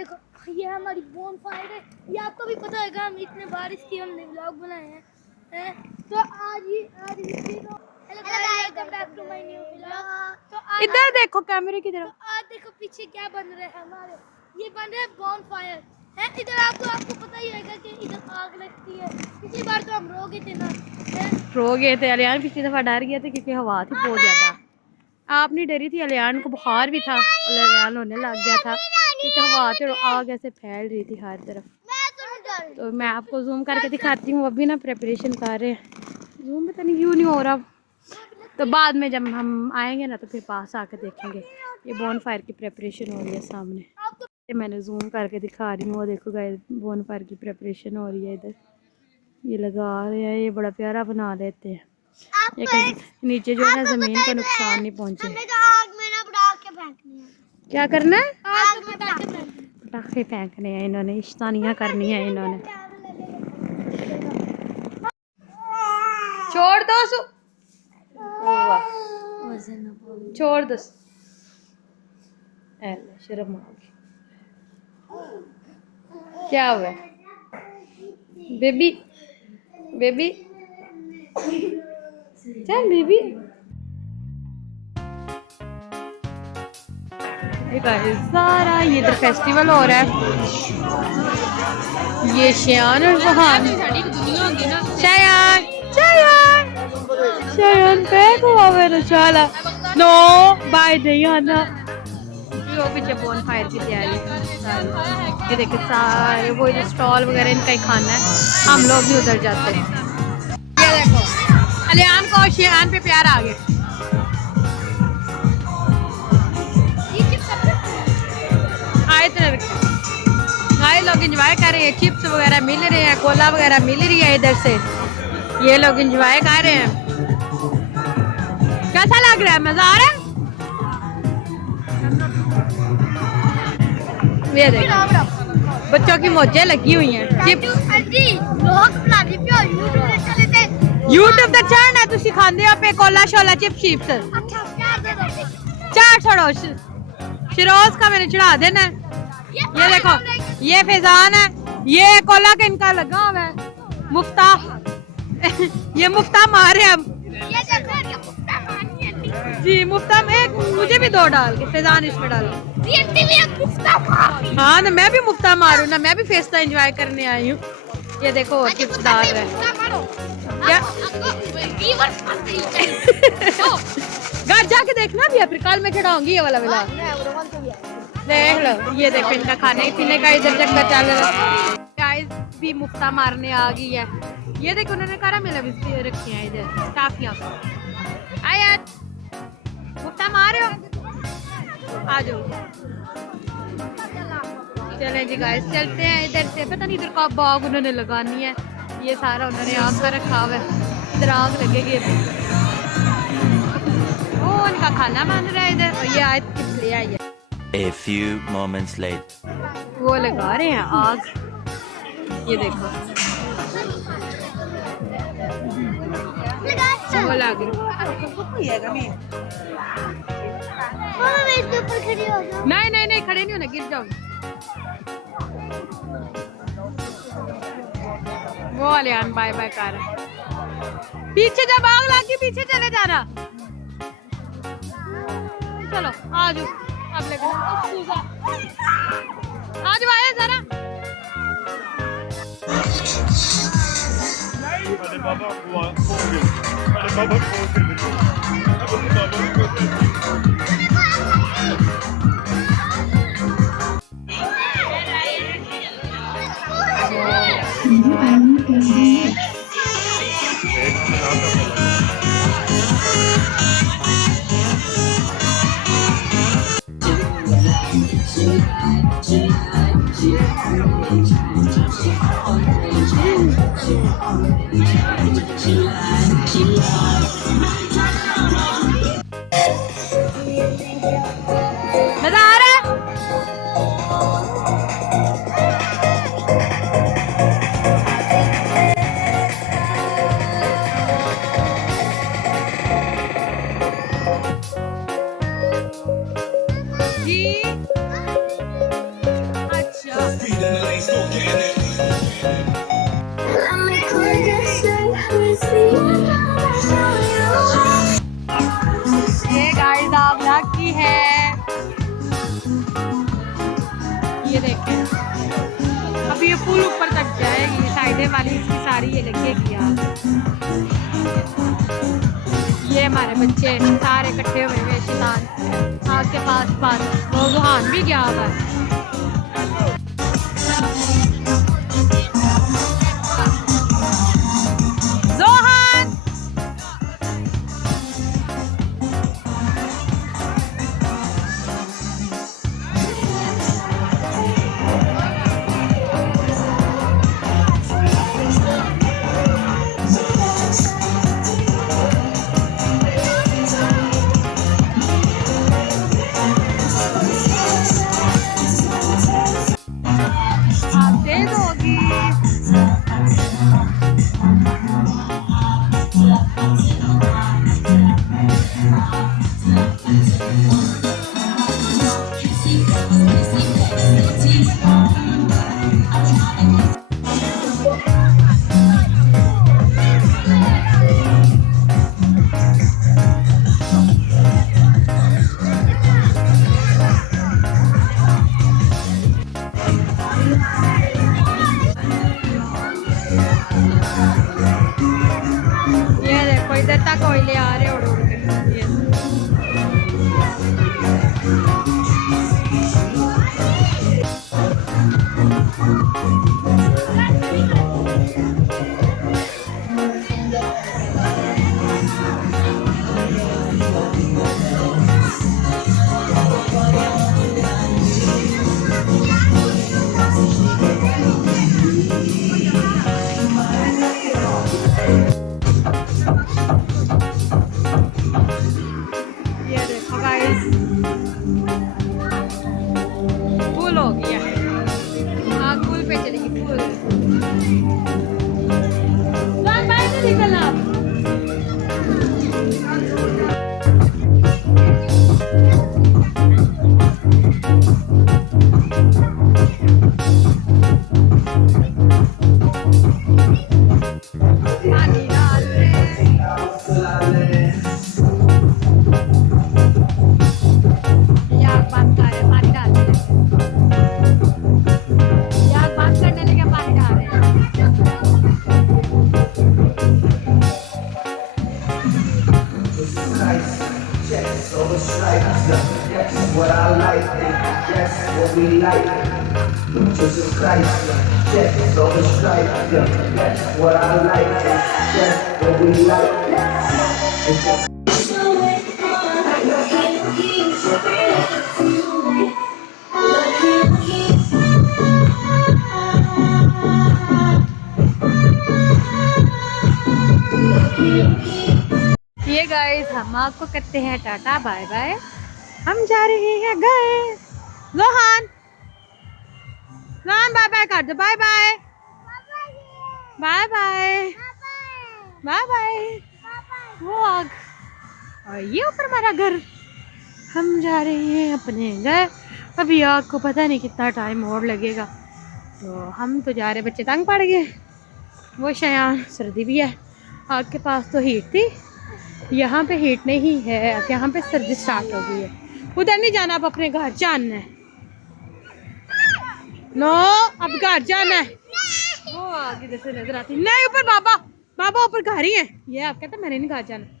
देखो ये हमारी बोन फायर है। ये आपको भी पता होगा, हम इतने बारिश की हमने व्लॉग बनाए हैं। तो आज hello guys, welcome back to my new vlog. तो आज इधर देखो कैमरे की तरफ। तो आज देखो पीछे क्या बन रहा है हमारे। ये बन रहा है बोन फायर है। इधर आपको पता ही होगा कि इधर आग लगती है। पिछली बार तो हम रो गए थे ना, रो गए थे। अलियान पिछली दफा डर गया था क्योंकि हवा थी बहुत ज्यादा। आप नहीं डरी थी? अलियान को बुखार भी था और अलियान होने लग गया था क्योंकि हवा थी और आग ऐसे फैल रही थी हर तरफ। तो मैं आपको जूम करके दिखाती हूँ। अभी ना प्रिपरेशन कर रहे हैं। जूम पता नहीं क्यों नहीं हो रहा। तो बाद में जब हम आएंगे ना तो फिर पास आके देखेंगे। ये बोन फायर की प्रिपरेशन हो रही है सामने। ये मैंने जूम करके दिखा रही हूँ। वो देखो गाइस, बोन फायर की प्रिपरेशन हो रही है इधर। ये लगा रहे हैं, ये बड़ा प्यारा बना लेते हैं। लेकिन नीचे जो है ना जमीन को नुकसान नहीं पहुंचे। आग में ना पटाखे फेंकने हैं। क्या करना है? आग में पटाखे फेंकने हैं। पटाखे फेंकने हैं इन्होंने, इश्तानियाँ करनी है इन्होंने। छोड़ दो छोड़ दो। शर्म आ गई। क्या हुआ बेबी? बेबी चल बेबी। सारा ये इधर फेस्टिवल हो रहा है। ये शयान और जहान। शयान पैक हुआ मेरा चाला। नो बाय नहीं आना। वो पीछे बोन फायर की तैयारी। ये देखिए सारे वो इधर स्टॉल वगैरह इनका ही खाना है। हम लोग भी उधर जाते हैं। ये देखो अलियान को शयान पे प्यार आ गया। आए लोग एंजॉय कर रहे हैं। चिप्स वगैरह मिल रहे हैं, कोला वगैरह मिल रही है इधर से। ये लोग एंजॉय कर रहे हैं। कैसा लग रहा है? मजा आ रहा है? ये देखो बच्चों की मौजें लगी हुई हैं। यूट्यूब पे चढ़ना तुम सिखाते हो पे कोला शोला चिप्स चिप्स। चार छोड़ो, शिरोज का मैंने चढ़ा देना। ये देखो ये फैजान है। ये कोला का इनका लगा हुआ है मुफ्ता। ये मुफ्ता मारे हम जी। मुफ्ता में मुझे भी दो डाल के फैजान इसमें डालो। हाँ ना, मैं भी मुफ्ता मारूं ना। मैं भी फेस्टा एंजॉय करने आई हूँ। ये देखो चिप्स डाल रहे हैं। क्या घर जाके देखना भी है, फिर कल मैं चढ़ाऊंगी ये वाला वाला। देख लो ये देखो इनका खाने पीने का इधर चक्कर चल रहा है। गाइस भी मुफ्ता मारने आ गई है। ये देखो उन्होंने कारामेल बिस्किट रखे हैं इधर टाफियां। आया मुफ्ता मारो, आ जाओ। चलें जी गाइस चलते हैं इधर से। पता नहीं इधर कब आग उन्होंने लगानी है। ये सारा उन्होंने आग का रखा हुआ है। इधर आग लगेगी अभी। वो उनका खाना बन रहा है इधर। और ये आयत किस ले आई है। A few moments later. वो लगा रहे हैं आग। ये देखो वो लग नहीं नहीं नहीं खड़े नहीं होना, गिर जाओ। वो अलियान बाय बाय कर रहा है। पीछे जब आग लगी पीछे चले जाना। चलो आ जाओ अब लगे। आ जाओ आया जरा। मजा आ रहा है? जी अच्छा रही है, लगेगी आग। ये हमारे बच्चे सारे इकट्ठे हुए हुए शैतान आग के पास पास। वो जुहान भी गया हुआ है। जोहान आप तेज होगी। ये देखो इधर तक कोयले आ रहे उड़ उड़ के। ये ये देखो गाइस, फुल हो गया। आग फुल पे चलेगी, फुल। बाहर नहीं निकलना। पानी डाल रहे। ये आग बंद कर रहे, पानी डाल रहे। ये आग बंद करने लगे, पानी डाल रहे हैं। Yes, all the stripes, yes, what I like, yes, what we like. Jesus Christ, yes, all the stripes, yes, what I like, yes, what we like. ये गाइस हम आपको करते हैं टाटा बाय बाय। हम जा रहे हैं घर। लोहान लोहान बाय बाय कर दो। Bye bye bye bye bye bye. वो आग और ये ऊपर हमारा घर। हम जा रहे हैं अपने घर। अभी आग को पता नहीं कितना टाइम और लगेगा, तो हम तो जा रहे। बच्चे तंग पड़ गए। वो शायद सर्दी भी है। आग के पास तो हीट थी, यहाँ पे हीट नहीं है। अब यहाँ पे सर्दी स्टार्ट हो गई है। उधर नहीं जाना, अब अपने घर जाना है। नो, अब घर जाना है। वो आगे जैसे नजर आती नहीं। ऊपर बाबा, बाबा ऊपर घर ही है। ये आप कहते मैंने नहीं घर जाना।